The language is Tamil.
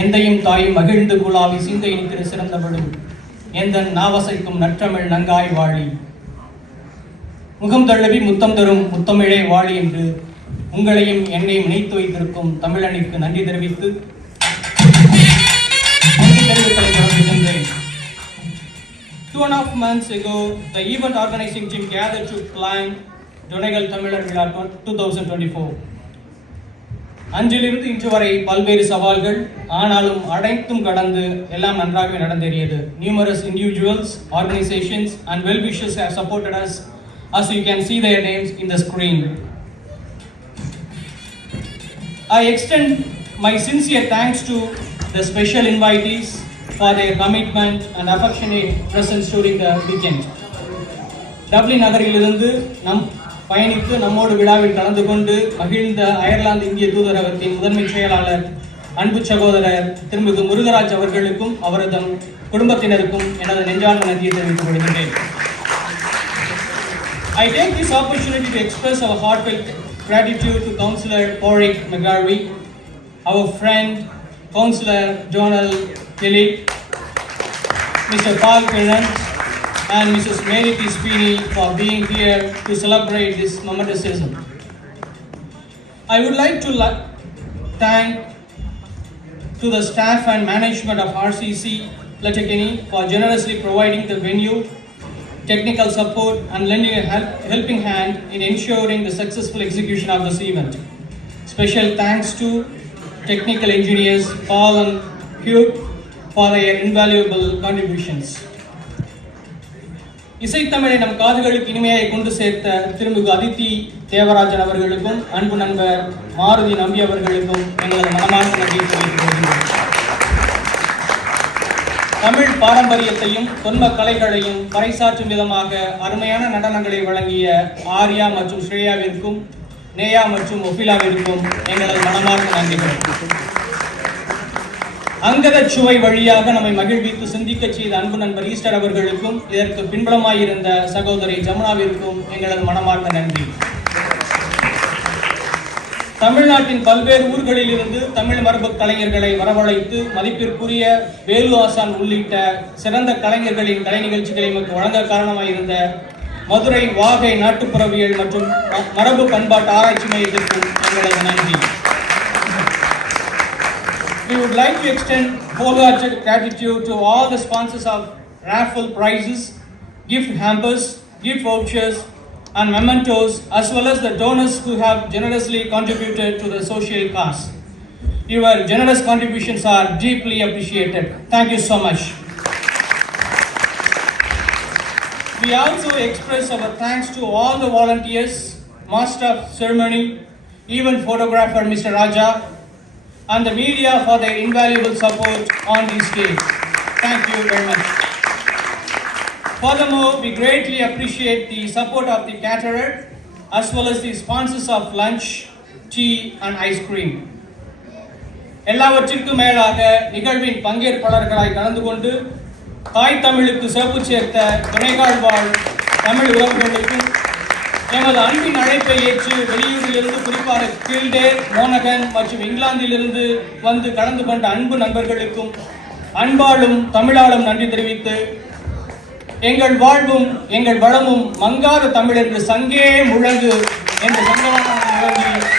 எந்தையும் தாயும் மகிழ்ந்து குழாவி சிந்தை நிற்கிற சிறந்தவளும் எந்தன் நாவசைக்கும் நற்றமிழ் நங்காய் வாழி முகம் தழுவி முத்தம் தரும் முத்தமிழே வாழி என்று உங்களையும் என்னையும் இணைத்து வைத்திருக்கும் தமிழனுக்கு நன்றி தெரிவித்து 2.5 months ago, the event organizing team gathered to plan Donegal Tamilar Villa 2024. அன்றிலிருந்து இன்று வரை பல்வேறு சவால்கள் ஆனாலும் அனைத்தும் கடந்து எல்லாம் நன்றாகவே நடந்தேறியது. Numerous individuals, organizations and well-wishers have supported us, as you can see their names in the screen. I extend my sincere thanks to the special invitees for their commitment and affectionate presence during the weekend. Dublin நகரிலிருந்து பயணித்து நம்மோடு விழாவில் கலந்து கொண்டு மகிழ்ந்த அயர்லாந்து இந்திய தூதரகத்தின் முதன்மை செயலாளர் அன்பு சகோதரர் திருமிகு முருகராஜ் அவர்களுக்கும் அவரது குடும்பத்தினருக்கும் எனது நெஞ்சார்ந்த நன்றியை தெரிவித்துக் கொள்கிறேன். I take this opportunity to express our heartfelt gratitude to Councillor Porrick McGarvey, our friend Councillor Donald Kelly, Mr. Paul Kernan and Mrs. Mary T. Sweeney for being here to celebrate this momentous season. I would like to thank to the staff and management of RCC Letterkenny for generously providing the venue, technical support and lending a helping hand in ensuring the successful execution of this event. Special thanks to technical engineers Paul and Hugh for their invaluable contributions. இசைத்தமிழை நம் காதுகளுக்கு இனிமையை கொண்டு சேர்த்த திருமிகு அதித்தி தேவராஜன் அவர்களுக்கும் அன்பு நண்பர் மாருதி நம்பி அவர்களுக்கும் எங்களது மனமார்ந்த நன்றியை தெரிவித்துக் கொள்கிறோம். தமிழ் பாரம்பரியத்தையும் தொன்ம கலைகளையும் பறைசாற்றும் விதமாக அருமையான நடனங்களை வழங்கிய ஆர்யா மற்றும் ஸ்ரேயாவிற்கும் நேயா மற்றும் ஒபிலாவிற்கும் எங்களது மனமார்ந்த நன்றிகள். அங்கத சுவை வழியாக நம்மை மகிழ்வித்து சிந்திக்க செய்த அன்பு நண்பர் ஈஸ்டர் அவர்களுக்கும் இதற்கு பின்புலமாயிருந்த சகோதரி ஜமுனாவிற்கும் எங்களது மனமார்ந்த நன்றி. தமிழ்நாட்டின் பல்வேறு ஊர்களில் இருந்து தமிழ் மரபு கலைஞர்களை வரவழைத்து மதிப்பிற்குரிய வேலு ஆசான் உள்ளிட்ட சிறந்த கலைஞர்களின் கலை நிகழ்ச்சிகளை வழங்க காரணமாயிருந்த மதுரை வாகை நாட்டுப்புறவியல் மற்றும் மரபு பண்பாட்டு ஆராய்ச்சி மையத்திற்கும் எங்களது நன்றி. We would like to extend wholehearted gratitude to all the sponsors of raffle prizes, gift hampers, gift vouchers and mementos, as well as the donors who have generously contributed to the social cause. Your generous contributions are deeply appreciated. Thank you so much. We also express our thanks to all the volunteers, master of ceremony, event photographer Mr. Raja, and the media for their invaluable support on this day. Thank you very much. Furthermore, we greatly appreciate the support of the caterer as well as the sponsors of lunch, tea and ice cream. எல்லாவற்றிற்கும் மேலாக நிகழ்வின் பங்கேற்பாளர்களாய் கலந்து கொண்டு தாய் தமிழுக்கு சிறப்பு சேர்த்த துணைகால் வாழ் தமிழ் உறவுகளுக்கும் எமது அன்பின் அழைப்பை ஏற்று வெளியூரிலிருந்து குறிப்பாக கீழ்டே மோனகன் மற்றும் இங்கிலாந்திலிருந்து வந்து கலந்து கொண்ட அன்பு நண்பர்களுக்கும் அன்பாலும் தமிழாலும் நன்றி தெரிவித்து எங்கள் வாழ்வும் எங்கள் வளமும் மங்காத தமிழ் என்று சங்கே முழங்கு என்று சங்கமாக முழங்கி